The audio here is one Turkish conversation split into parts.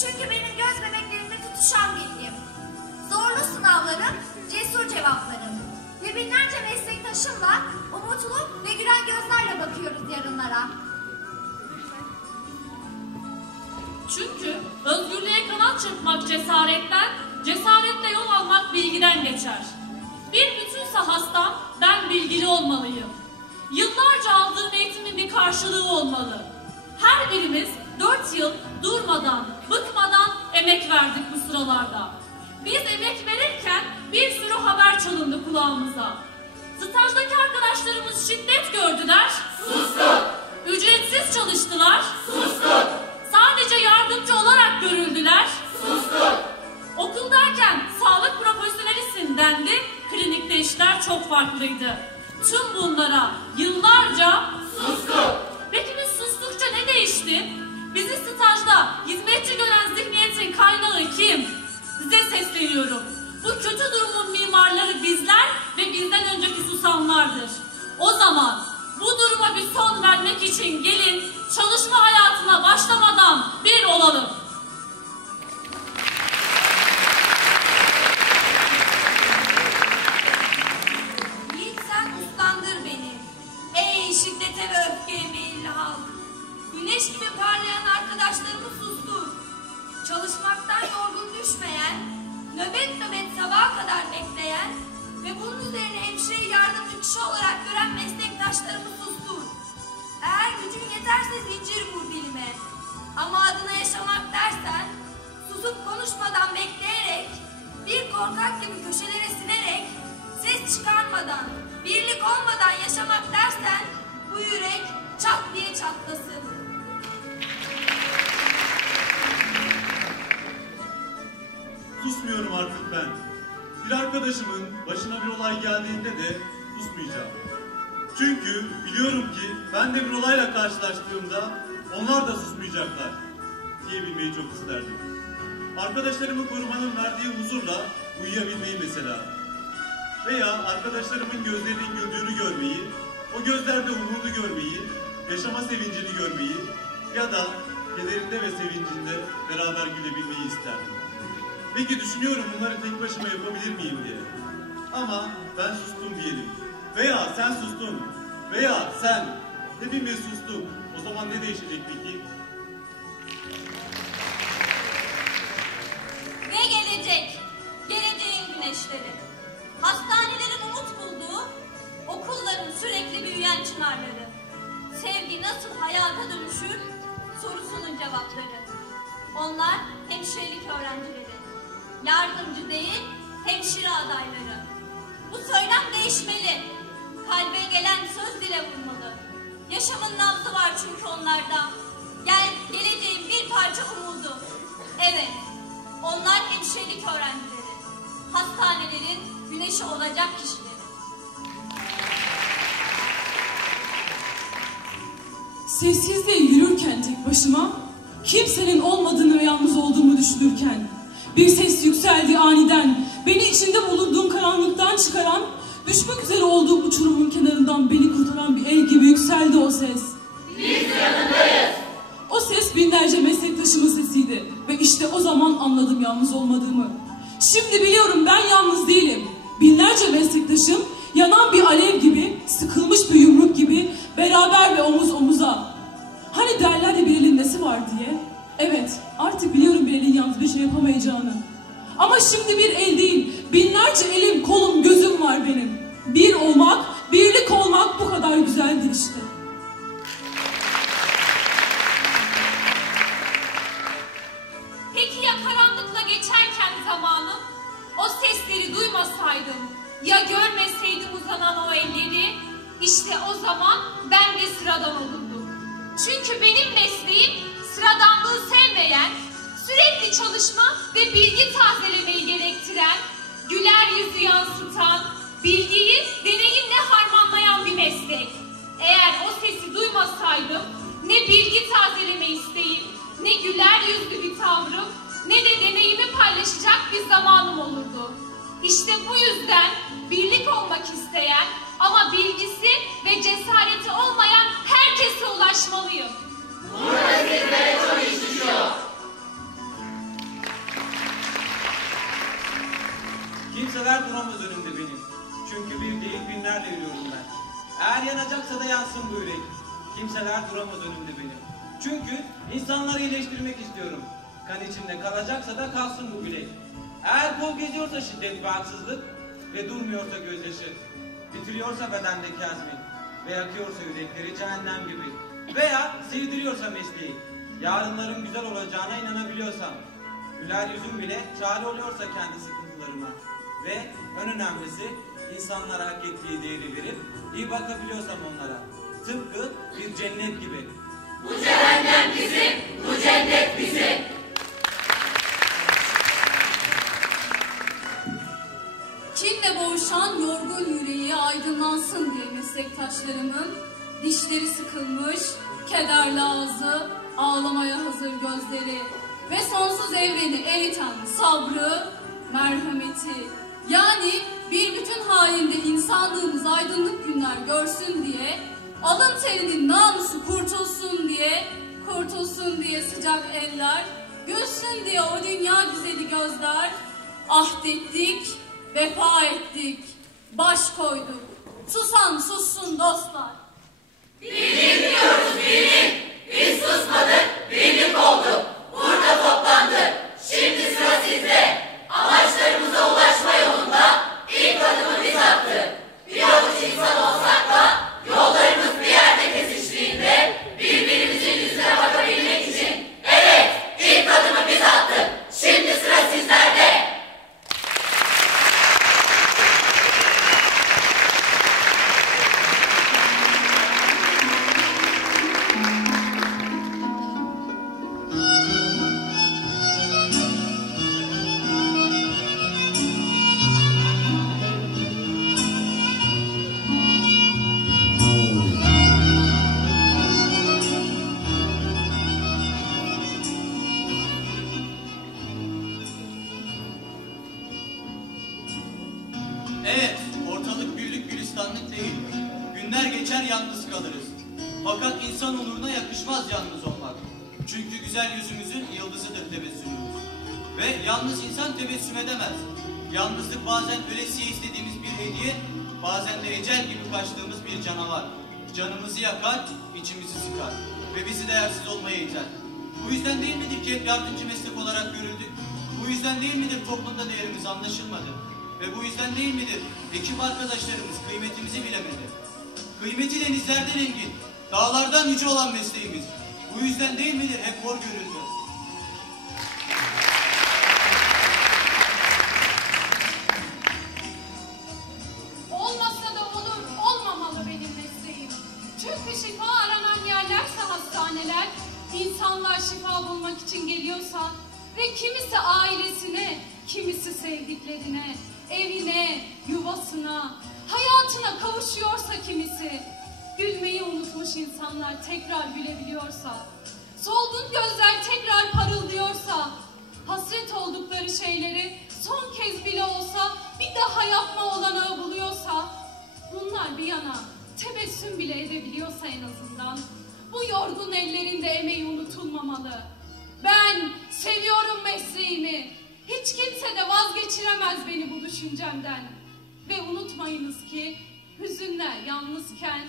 Çünkü benim göz bebeklerimde tutuşan bilgim. Zorlu sınavlarım, cesur cevaplarım. Ve binlerce meslektaşımla umutlu ve gülen gözlerle bakıyoruz yarınlara. Çünkü özgürlüğe kanat çırpmak cesaretten, cesaretle yol almak bilgiden geçer. Bir bütünse hastam, ben bilgili olmalıyım. Yıllarca aldığım eğitimin bir karşılığı olmalı. Her birimiz dört yıl durmadan, bıkmadan emek verdik bu sıralarda. Biz emek verirken bir sürü haber çalındı kulağımıza. Stajdaki arkadaşlarımız şiddet gördüler. Sustuk. Ücretsiz çalıştılar. Sustuk. Sadece yardımcı olarak görüldüler. Sustuk. Okuldayken sağlık profesyonelisin dendi. Klinikte işler çok farklıydı. Tüm bunlara yıllarca sustuk. Peki biz sustukça ne değişti? Bizi stajda hizmetçi gören zihniyetin kaynağı kim? Size sesleniyorum. Bu kötü durumun mimarları bizler ve bizden önceki susanlardır. O zaman bu duruma bir son vermek için gelin çalışma hayatına başlamadan bir olalım. Bir korkak gibi köşelere sinerek, ses çıkarmadan, birlik olmadan yaşamak dersen, bu yürek çat diye çatlasın. Susmuyorum artık ben. Bir arkadaşımın başına bir olay geldiğinde de susmayacağım. Çünkü biliyorum ki ben de bir olayla karşılaştığımda onlar da susmayacaklar diyebilmeyi çok isterdim. Arkadaşlarımı korumanın verdiği huzurla uyuyabilmeyi mesela. Veya arkadaşlarımın gözlerinin güldüğünü görmeyi, o gözlerde umudu görmeyi, yaşama sevincini görmeyi ya da kederinde ve sevincinde beraber gülebilmeyi isterdim. Peki düşünüyorum bunları tek başıma yapabilir miyim diye. Ama ben sustum diyelim. Veya sen sustun. Veya sen. Hepimiz sustuk. O zaman ne değişecek peki? Gelecek, geleceğin güneşleri. Hastanelerin umut bulduğu, okulların sürekli büyüyen çınarları. Sevgi nasıl hayata dönüşür sorusunun cevapları. Onlar hemşirelik öğrencileri. Yardımcı değil, hemşire adayları. Bu söylem değişmeli. Kalbe gelen söz dile vurmalı. Yaşamın nabzı var çünkü onlarda. Gel, geleceğin bir parça umudu. Evet, onlar hemşirelik öğrencileri. Hastanelerin güneşi olacak kişileri. Sessizliğe yürürken tek başıma, kimsenin olmadığını ve yalnız olduğumu düşünürken, bir ses yükseldi aniden, beni içinde bulunduğum karanlıktan çıkaran, düşmek üzere olduğum uçurumun kenarından beni kurtaran bir el gibi yükseldi o ses. Yalnız olmadığımı. Şimdi biliyorum ben yalnız değilim. Binlerce meslektaşım yanan bir alev gibi, sıkılmış bir yumruk gibi beraber ve omuz omuza. Hani derler ya bir elin nesi var diye. Evet artık biliyorum bir elin yalnız bir şey yapamayacağını. Ama şimdi bir el değil, binlerce elim, kolum, gözüm var benim. Bir olmak, birlik olmak bu kadar güzeldir işte. Sıradan olurdum. Çünkü benim mesleğim sıradanlığı sevmeyen, sürekli çalışma ve bilgi tazelemeyi gerektiren, güler yüzü yansıtan, bilgiyi deneyimle harmanlayan bir meslek. Eğer o sesi duymasaydım ne bilgi tazeleme isteğim, ne güler yüzlü bir tavrım ne de deneyimi paylaşacak bir zamanım olurdu. İşte bu yüzden birlik olmak isteyen ama bilgisi ve cesareti olmayan herkese ulaşmalıyım. Kimseler duramaz önümde benim. Çünkü bir değil binlerle yürüyorum ben. Eğer yanacaksa da yansın bu yürek. Kimseler duramaz önümde benim. Çünkü insanları iyileştirmek istiyorum. Kan içinde kalacaksa da kalsın bu bilek. Eğer kol geziyorsa şiddet ve haksızlık ve durmuyorsa gözyaşı, bitiriyorsa bedendeki azmi ve yakıyorsa yürekleri cehennem gibi veya sevdiriyorsa mesleği, yarınların güzel olacağına inanabiliyorsam, güler yüzüm bile çare oluyorsa kendi sıkıntılarıma ve en önemlisi insanlara hak ettiği değeri verip iyi bakabiliyorsam onlara. Tıpkı bir cennet gibi. Kinle sıkılmış, kederli ağzı, ağlamaya hazır gözleri ve sonsuz evreni eriten sabrı, merhameti. Yani bir bütün halinde insanlığımız aydınlık günler görsün diye alın terinin namusu kurtulsun diye kurtulsun diye sıcak eller gülsün diye o dünya güzeli gözler ahdettik vefa ettik baş koyduk. Susan sussun dostlar Evet, Çünkü güzel yüzümüzün yıldızıdır tebessümümüz. Ve yalnız insan tebessüm edemez. Yalnızlık bazen ölesiye istediğimiz bir hediye, bazen de ecel gibi kaçtığımız bir canavar. Canımızı yakar, içimizi sıkar ve bizi değersiz olmaya iter. Bu yüzden değil midir ki hep yardımcı meslek olarak görüldük? Bu yüzden değil midir toplumda değerimiz anlaşılmadı? Ve bu yüzden değil midir ekip arkadaşlarımız kıymetimizi bilemedi? Kıymeti denizlerden engin, dağlardan yüce olan mesleğimiz. Bu yüzden değil midir hep hor görüldü? İnsanlar tekrar gülebiliyorsa, solgun gözler tekrar parıldıyorsa, hasret oldukları şeyleri son kez bile olsa bir daha yapma olanağı buluyorsa, bunlar bir yana tebessüm bile edebiliyorsa en azından, bu yorgun ellerinde emeği unutulmamalı. Ben seviyorum mesleğimi. Hiç kimse de vazgeçiremez beni bu düşüncemden. Ve unutmayınız ki hüzünler yalnızken,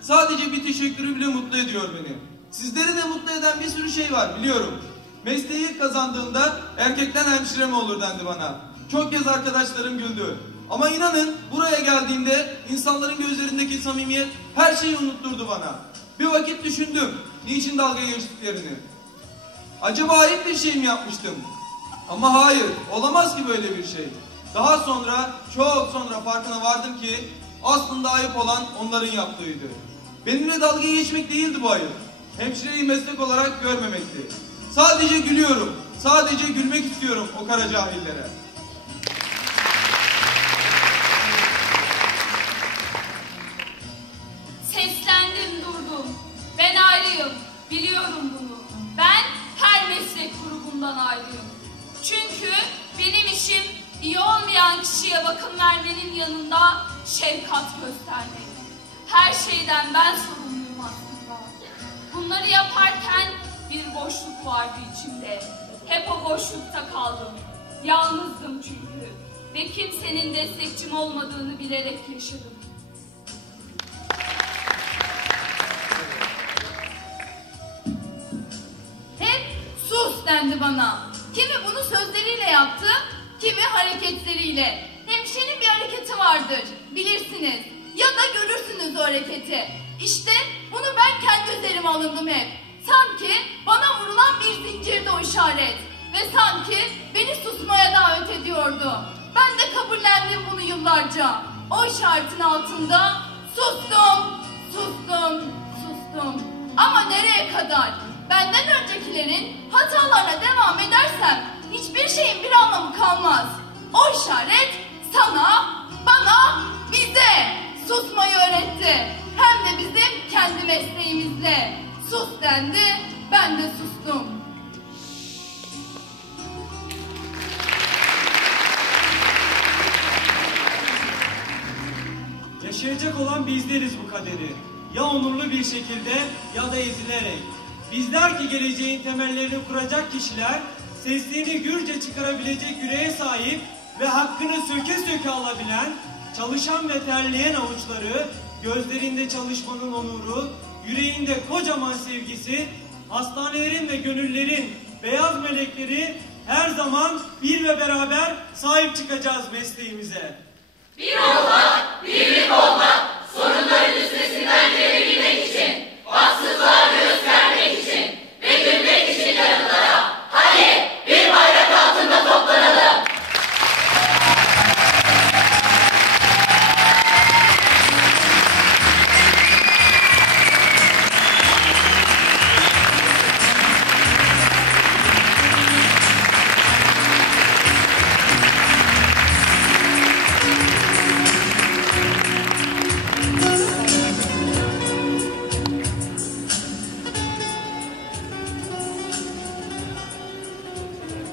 sadece bir teşekkürü bile mutlu ediyor beni. Sizleri de mutlu eden bir sürü şey var biliyorum. Mesleği kazandığımda erkekten hemşire mi olur dendi bana. Çok kez arkadaşlarım güldü. Ama inanın buraya geldiğimde insanların gözlerindeki samimiyet her şeyi unutturdu bana. Bir vakit düşündüm niçin dalga geçtiklerini. Acaba ayıp bir şey mi yapmıştım? Ama hayır, olamaz ki böyle bir şey. Daha sonra, çok sonra farkına vardım ki aslında ayıp olan onların yaptığıydı. Benimle dalga geçmek değildi bu ayıp. Hemşireyi meslek olarak görmemekti. Sadece gülüyorum. Sadece gülmek istiyorum o kara cahillere. Seslendim durdum. Ben ayrıyım. Biliyorum bunu. Ben her meslek grubundan ayrıyım. Çünkü benim işim iyi olmayan kişiye bakım vermenin yanında şefkat göstermek. Her şeyden ben sorumluyum aslında. Bunları yaparken bir boşluk vardı içimde. Hep o boşlukta kaldım. Yalnızdım çünkü. Ve kimsenin destekçim olmadığını bilerek yaşadım. Hep sus dendi bana. Kimi bunu sözleriyle yaptı, kimi hareketleriyle. Hemşenin bir hareketi vardır, bilirsiniz. Ya da görürsünüz o hareketi. İşte bunu ben kendi üzerime alındım hep. Sanki bana vurulan bir zincirdi o işaret. Ve sanki beni susmaya davet ediyordu. Ben de kabullendim bunu yıllarca. O işaretin altında sustum, sustum, sustum. Ama nereye kadar? Benden öncekilerin hatalarına devam edersem hiçbir şeyin bir anlamı kalmaz. O işaret sana, bana, bize susmayı öğretti. Hem de bizim kendi mesleğimizle. Sus dendi, ben de sustum. Yaşayacak olan bizleriz bu kaderi. Ya onurlu bir şekilde ya da ezilerek. Bizler ki geleceğin temellerini kuracak kişiler, seslerini gürce çıkarabilecek yüreğe sahip ve hakkını söke söke alabilen, çalışan ve terleyen avuçları, gözlerinde çalışmanın onuru, yüreğinde kocaman sevgisi, hastanelerin ve gönüllerin beyaz melekleri her zaman bir ve beraber sahip çıkacağız mesleğimize. Bir olmak, birlik olmak,